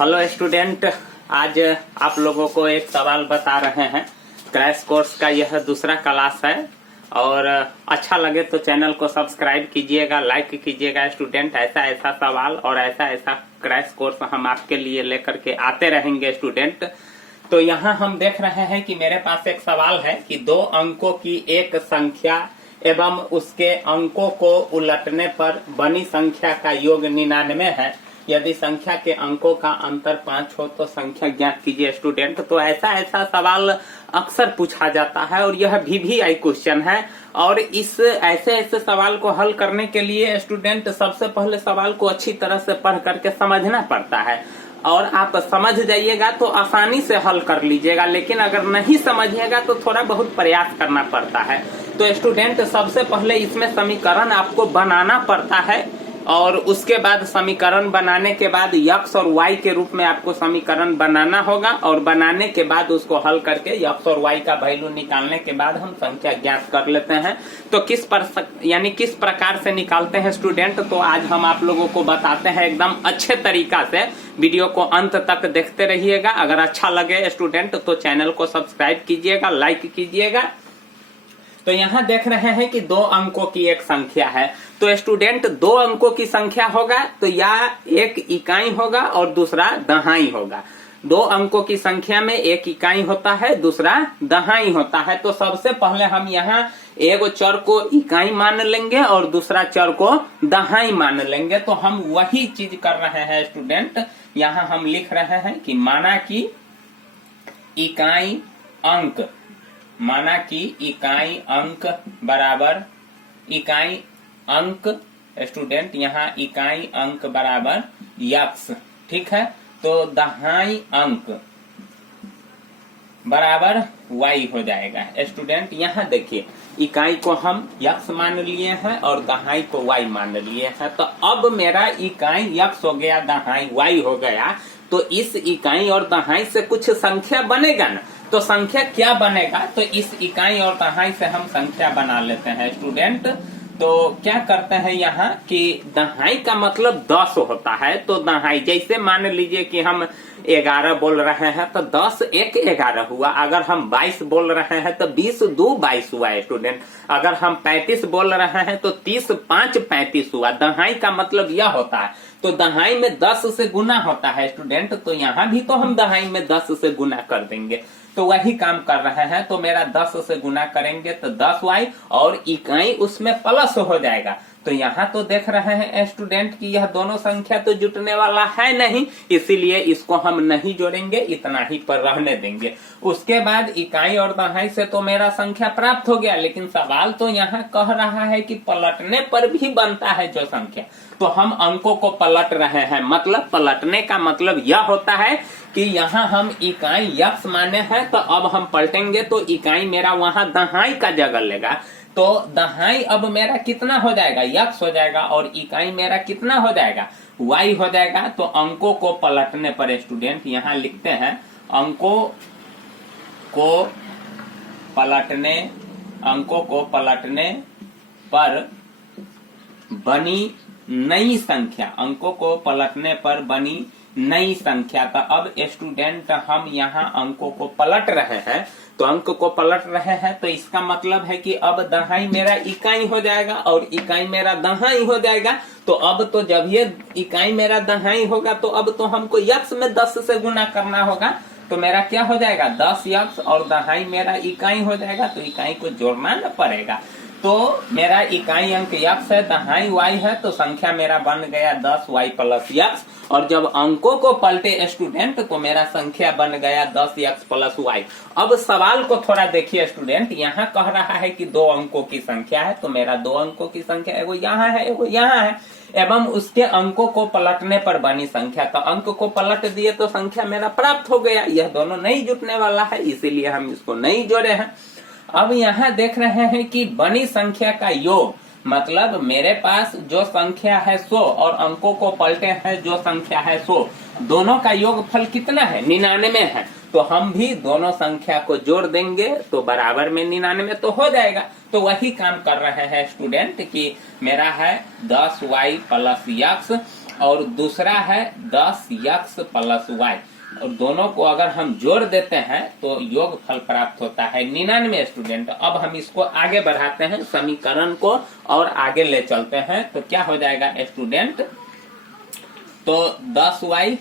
Hello student, आज आप लोगों को एक सवाल बता रहे हैं। क्रैश कोर्स का यह दूसरा क्लास है और अच्छा लगे तो चैनल को सब्सक्राइब कीजिएगा, लाइक कीजिएगा। स्टूडेंट, ऐसा ऐसा सवाल और ऐसा ऐसा क्रैश कोर्स हम आपके लिए लेकर के आते रहेंगे स्टूडेंट। तो यहाँ हम देख रहे हैं कि मेरे पास एक सवाल है कि 2 अंकों की एक संख्या एवं उसके अंकों को उलटने पर बनी संख्या का योग 99 है। यदि संख्या के अंकों का अंतर 5 हो तो संख्या ज्ञात कीजिए। स्टूडेंट, तो ऐसा ऐसा सवाल अक्सर पूछा जाता है और यह VVI क्वेश्चन है। और इस ऐसे ऐसे सवाल को हल करने के लिए स्टूडेंट सबसे पहले सवाल को अच्छी तरह से पढ़ करके समझना पड़ता है और आप समझ जाइएगा तो आसानी से हल कर लीजिएगा, लेकिन अगर नहीं समझिएगा तो थोड़ा बहुत प्रयास करना पड़ता है। तो स्टूडेंट, सबसे पहले इसमें समीकरण आपको बनाना पड़ता है और उसके बाद समीकरण बनाने के बाद x और y के रूप में आपको समीकरण बनाना होगा और बनाने के बाद उसको हल करके x और y का वैल्यू निकालने के बाद हम संख्या ज्ञात कर लेते हैं। तो किस प्रकार से निकालते हैं स्टूडेंट, तो आज हम आप लोगों को बताते हैं एकदम अच्छे तरीका से। वीडियो को अंत तक देखते रहिएगा। अगर अच्छा लगे स्टूडेंट तो चैनल को सब्सक्राइब कीजिएगा, लाइक कीजिएगा। तो यहाँ देख रहे हैं कि 2 अंकों की एक संख्या है। तो स्टूडेंट, 2 अंकों की संख्या होगा तो या एक इकाई होगा और दूसरा दहाई होगा। 2 अंकों की संख्या में एक इकाई होता है, दूसरा दहाई होता है। तो सबसे पहले हम यहाँ एक चर को इकाई मान लेंगे और दूसरा चर को दहाई मान लेंगे। तो हम वही चीज कर रहे हैं स्टूडेंट। यहाँ हम लिख रहे हैं कि माना कि इकाई अंक, माना कि इकाई अंक बराबर इकाई अंक स्टूडेंट, यहाँ इकाई अंक बराबर x, ठीक है। तो दहाई अंक बराबर y हो जाएगा। स्टूडेंट, यहाँ देखिए इकाई को हम x मान लिए हैं और दहाई को y मान लिए हैं। तो अब मेरा इकाई x हो गया, दहाई y हो गया। तो इस इकाई और दहाई से कुछ संख्या बनेगा ना। तो संख्या क्या बनेगा, तो इस इकाई और दहाई से हम संख्या बना लेते हैं स्टूडेंट। तो क्या करते हैं यहाँ कि दहाई का मतलब 10 होता है। तो दहाई, जैसे मान लीजिए कि हम 11 बोल रहे हैं तो 10 1 11 हुआ। अगर हम 22 बोल रहे हैं तो 20 2 22 हुआ स्टूडेंट। अगर हम 35 बोल रहे हैं तो 30 5 35 हुआ। दहाई का मतलब यह होता है। तो दहाई में 10 से गुना होता है स्टूडेंट। तो यहाँ भी तो हम दहाई में 10 से गुना कर देंगे। तो वही काम कर रहे हैं। तो मेरा 10 से गुना करेंगे तो 10y और इकाई उसमें प्लस हो जाएगा। तो यहाँ तो देख रहे हैं स्टूडेंट कि यह दोनों संख्या तो जुटने वाला है नहीं, इसीलिए इसको हम नहीं जोड़ेंगे, इतना ही पर रहने देंगे। उसके बाद इकाई और दहाई से तो मेरा संख्या प्राप्त हो गया, लेकिन सवाल तो यहाँ कह रहा है कि पलटने पर भी बनता है जो संख्या। तो हम अंकों को पलट रहे हैं। मतलब पलटने का मतलब यह होता है कि यहाँ हम इकाई x माने हैं, तो अब हम पलटेंगे तो इकाई मेरा वहां दहाई का जगह लेगा। तो दहाई अब मेरा कितना हो जाएगा, x हो जाएगा और इकाई मेरा कितना हो जाएगा, y हो जाएगा। तो अंकों को पलटने पर स्टूडेंट यहाँ लिखते हैं, अंकों को पलटने पर बनी नई संख्या, अंकों को पलटने पर बनी नई संख्या। तो अब स्टूडेंट हम यहाँ अंकों को पलट रहे हैं। तो अंक को पलट रहे हैं तो इसका मतलब है कि अब दहाई मेरा इकाई हो जाएगा और इकाई मेरा दहाई हो जाएगा। तो अब तो जब ये इकाई मेरा दहाई होगा तो अब तो हमको x में 10 से गुना करना होगा। तो मेरा क्या हो जाएगा, 10x और दहाई मेरा इकाई हो जाएगा। तो इकाई को जोड़ना न पड़ेगा। तो मेरा इकाई अंक x है, दहाई y है। तो संख्या मेरा बन गया 10y प्लस x। और जब अंकों को पलटे स्टूडेंट तो मेरा संख्या बन गया 10x प्लस y। अब सवाल को थोड़ा देखिए स्टूडेंट, यहाँ कह रहा है कि 2 अंकों की संख्या है। तो मेरा 2 अंकों की संख्या एगो यहाँ है, एगो यहाँ है, एवं उसके अंकों को पलटने पर बनी संख्या। तो अंक को पलट दिए तो संख्या मेरा प्राप्त हो गया। यह दोनों नहीं जुटने वाला है, इसीलिए हम इसको नहीं जोड़े हैं। अब यहाँ देख रहे हैं कि बनी संख्या का योग, मतलब मेरे पास जो संख्या है 100 और अंकों को पलटे हैं जो संख्या है 100, दोनों का योगफल कितना है, 99 है। तो हम भी दोनों संख्या को जोड़ देंगे तो बराबर में 99 तो हो जाएगा। तो वही काम कर रहे हैं स्टूडेंट कि मेरा है 10y प्लस x और दूसरा है 10x प्लस y, और दोनों को अगर हम जोड़ देते हैं तो योगफल प्राप्त होता है 99 स्टूडेंट। अब हम इसको आगे बढ़ाते हैं समीकरण को और आगे ले चलते हैं, तो क्या हो जाएगा स्टूडेंट, तो 10y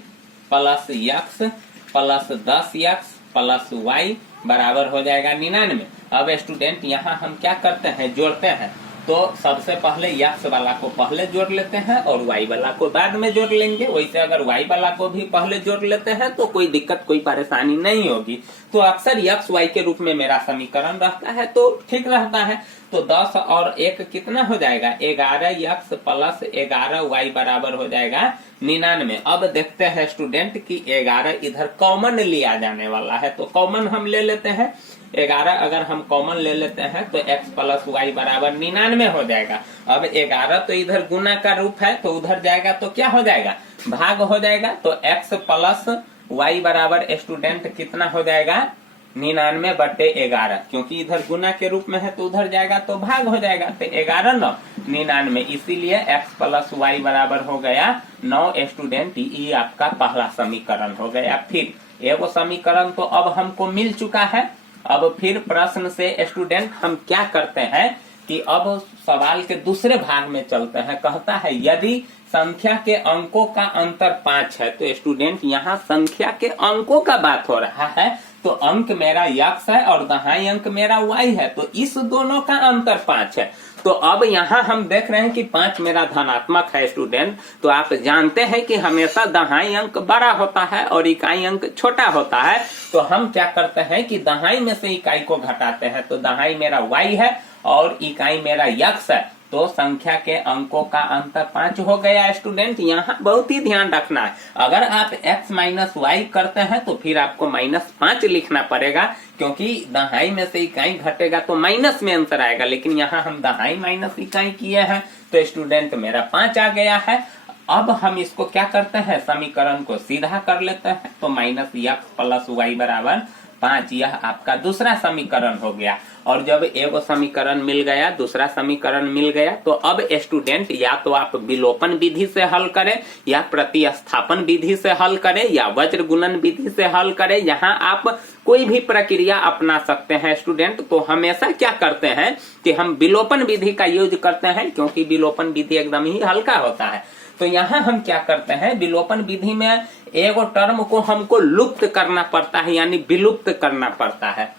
plus x plus 10x plus y बराबर हो जाएगा 99। अब स्टूडेंट यहाँ हम क्या करते हैं, जोड़ते हैं, तो सबसे पहले x वाला को पहले जोड़ लेते हैं और y वाला को बाद में जोड़ लेंगे। वैसे अगर y वाला को भी पहले जोड़ लेते हैं तो कोई दिक्कत कोई परेशानी नहीं होगी। तो अक्सर x y के रूप में मेरा समीकरण रहता है तो ठीक रहता है। तो 10 और 1 कितना हो जाएगा, 11x प्लस 11y बराबर हो जाएगा 99। अब देखते हैं स्टूडेंट कि 11 इधर कॉमन लिया जाने वाला है, तो कॉमन हम ले लेते हैं। 11 अगर हम कॉमन ले लेते हैं तो x प्लस y बराबर 99 हो जाएगा। अब 11 तो इधर गुना का रूप है तो उधर जाएगा तो क्या हो जाएगा, भाग हो जाएगा। तो x प्लस y बराबर स्टूडेंट कितना हो जाएगा, 99/11, क्योंकि इधर गुना के रूप में है तो उधर जाएगा तो भाग हो जाएगा। तो 11 9 99, इसीलिए x प्लस y बराबर हो गया 9 स्टूडेंट। ये आपका पहला समीकरण हो गया। फिर एगो समीकरण तो अब हमको मिल चुका है। अब फिर प्रश्न से स्टूडेंट हम क्या करते हैं कि अब सवाल के दूसरे भाग में चलते हैं। कहता है यदि संख्या के अंकों का अंतर 5 है, तो स्टूडेंट यहाँ संख्या के अंकों का बात हो रहा है, तो अंक मेरा x है और दहाई अंक मेरा y है, तो इस दोनों का अंतर 5 है। तो अब यहाँ हम देख रहे हैं कि 5 मेरा धनात्मक है स्टूडेंट। तो आप जानते हैं कि हमेशा दहाई अंक बड़ा होता है और इकाई अंक छोटा होता है। तो हम क्या करते हैं कि दहाई में से इकाई को घटाते हैं, तो दहाई मेरा y है और इकाई मेरा x है, तो संख्या के अंकों का अंतर 5 हो गया स्टूडेंट। यहाँ बहुत ही ध्यान रखना है, अगर आप x माइनस y करते हैं तो फिर आपको -5 लिखना पड़ेगा, क्योंकि दहाई में से इकाई घटेगा तो माइनस में आंसर आएगा। लेकिन यहाँ हम दहाई माइनस इकाई किए हैं तो स्टूडेंट मेरा 5 आ गया है। अब हम इसको क्या करते हैं, समीकरण को सीधा कर लेते हैं, तो -x प्लस y बराबर 5, यह आपका दूसरा समीकरण हो गया। और जब एगो समीकरण मिल गया, दूसरा समीकरण मिल गया, तो अब स्टूडेंट या तो आप विलोपन विधि से हल करें, या प्रतिस्थापन विधि से हल करें, या वज्र गुणन विधि से हल करें। यहाँ आप कोई भी प्रक्रिया अपना सकते हैं स्टूडेंट। तो हमेशा क्या करते हैं कि हम विलोपन विधि का यूज करते हैं, क्योंकि विलोपन विधि एकदम ही हल्का होता है। तो यहाँ हम क्या करते हैं, विलोपन विधि में एगो टर्म को हमको लुप्त करना पड़ता है, यानी विलुप्त करना पड़ता है।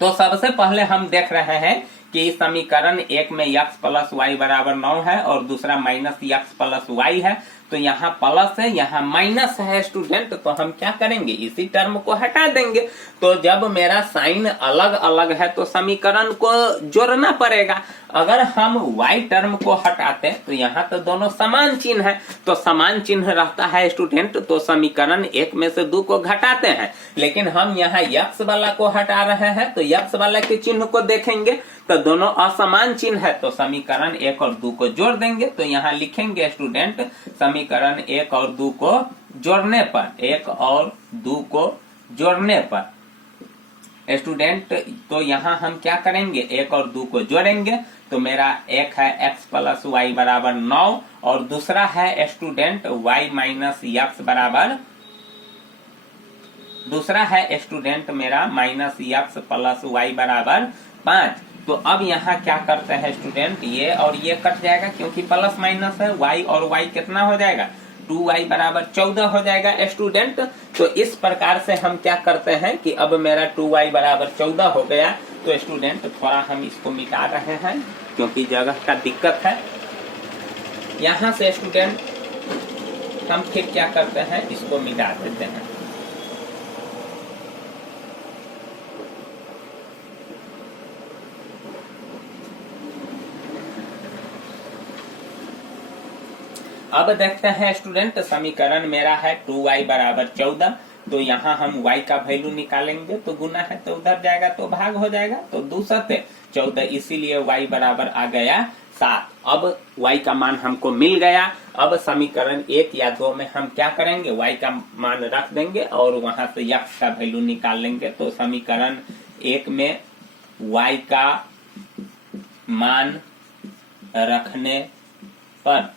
तो सबसे पहले हम देख रहे हैं कि समीकरण एक में x प्लस y बराबर 9 है और दूसरा -x प्लस y है। तो यहाँ प्लस है, यहाँ माइनस है स्टूडेंट। तो हम क्या करेंगे, इसी टर्म को हटा देंगे। तो जब मेरा साइन अलग अलग है तो समीकरण को जोड़ना पड़ेगा। अगर हम y टर्म को हटाते तो यहाँ तो दोनों समान चिन्ह है, तो समान चिन्ह रहता है स्टूडेंट। तो समीकरण 1 में से 2 को घटाते हैं, लेकिन हम यहाँ x वाला को हटा रहे हैं, तो x वाला के चिन्ह को देखेंगे तो दोनों असमान चिन्ह है। तो समीकरण 1 और 2 को जोड़ देंगे। तो यहाँ लिखेंगे स्टूडेंट, समीकरण 1 और 2 को जोड़ने पर, 1 और 2 को जोड़ने पर स्टूडेंट, तो यहाँ हम क्या करेंगे, 1 और 2 को जोड़ेंगे। तो मेरा एक है x प्लस y बराबर 9 और दूसरा है स्टूडेंट y माइनस x बराबर, दूसरा है स्टूडेंट मेरा -x प्लस y बराबर 5। तो अब यहाँ क्या करते हैं स्टूडेंट, ये और ये कट जाएगा क्योंकि प्लस माइनस है, y और y कितना हो जाएगा, 2y बराबर 14 हो जाएगा स्टूडेंट। तो इस प्रकार से हम क्या करते हैं कि अब मेरा 2y बराबर 14 हो गया। तो स्टूडेंट थोड़ा हम इसको मिटा रहे हैं क्योंकि जगह का दिक्कत है। यहाँ से स्टूडेंट हम फिर क्या करते हैं, इसको मिटा देते हैं। अब देखते हैं स्टूडेंट, समीकरण मेरा है 2y बराबर 14। तो यहाँ हम y का वैल्यू निकालेंगे, तो गुना है तो उधर जाएगा तो भाग हो जाएगा, तो 2 7 14, इसीलिए y बराबर आ गया 7। अब y का मान हमको मिल गया। अब समीकरण 1 या 2 में हम क्या करेंगे, y का मान रख देंगे और वहां से x का वैल्यू निकाल लेंगे। तो समीकरण 1 में y का मान रखने पर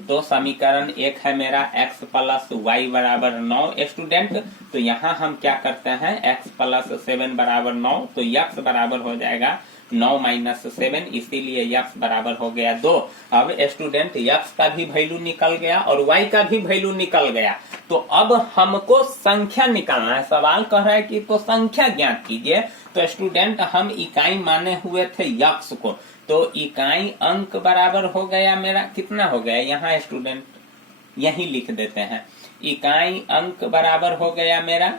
तो समीकरण 1 है मेरा x प्लस वाई बराबर 9 स्टूडेंट। तो यहाँ हम क्या करते हैं, x प्लस 7 बराबर 9, तो x बराबर हो जाएगा 9 माइनस 7, इसीलिए x बराबर हो गया 2। अब स्टूडेंट x का भी वैल्यू निकल गया और y का भी वैल्यू निकल गया। तो अब हमको संख्या निकालना है। सवाल कह रहा है कि तो संख्या ज्ञात कीजिए। तो स्टूडेंट हम इकाई माने हुए थे x को, तो इकाई अंक बराबर हो गया मेरा, कितना हो गया यहाँ स्टूडेंट, यही लिख देते हैं। इकाई अंक बराबर हो गया मेरा,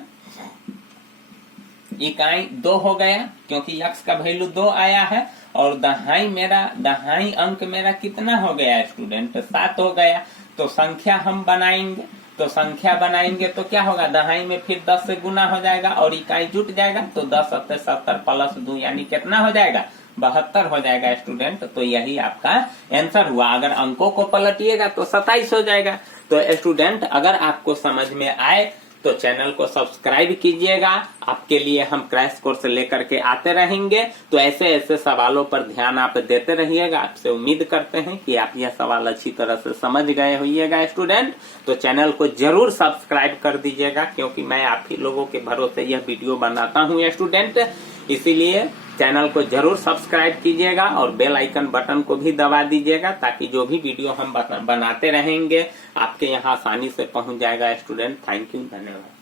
इकाई 2 हो गया क्योंकि x का वैल्यू 2 आया है, और दहाई अंक मेरा कितना हो गया स्टूडेंट, 7 हो गया। तो संख्या हम बनाएंगे, तो संख्या बनाएंगे तो क्या होगा, दहाई में फिर 10 से गुना हो जाएगा और इकाई जुट जाएगा, तो 10 सत्तर 70 प्लस 2 यानी कितना हो जाएगा, 72 हो जाएगा स्टूडेंट। तो यही आपका आंसर हुआ। अगर अंकों को पलटिएगा तो 27 हो जाएगा। तो स्टूडेंट अगर आपको समझ में आए तो चैनल को सब्सक्राइब कीजिएगा। आपके लिए हम क्रैश कोर्स लेकर के आते रहेंगे। तो ऐसे ऐसे सवालों पर ध्यान आप देते रहिएगा। आपसे उम्मीद करते हैं कि आप यह सवाल अच्छी तरह से समझ गए होइएगा स्टूडेंट। तो चैनल को जरूर सब्सक्राइब कर दीजिएगा, क्योंकि मैं आप ही लोगों के भरोसे यह वीडियो बनाता हूँ स्टूडेंट। इसीलिए चैनल को जरूर सब्सक्राइब कीजिएगा और बेल आइकन बटन को भी दबा दीजिएगा, ताकि जो भी वीडियो हम बनाते रहेंगे आपके यहाँ आसानी से पहुंच जाएगा स्टूडेंट। थैंक यू, धन्यवाद।